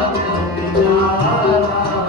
Thank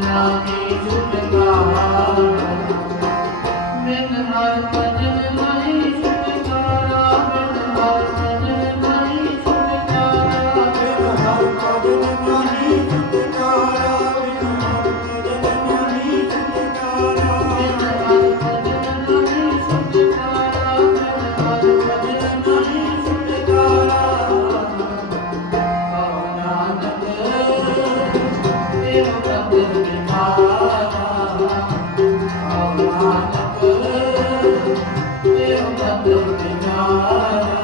Now, Thank you.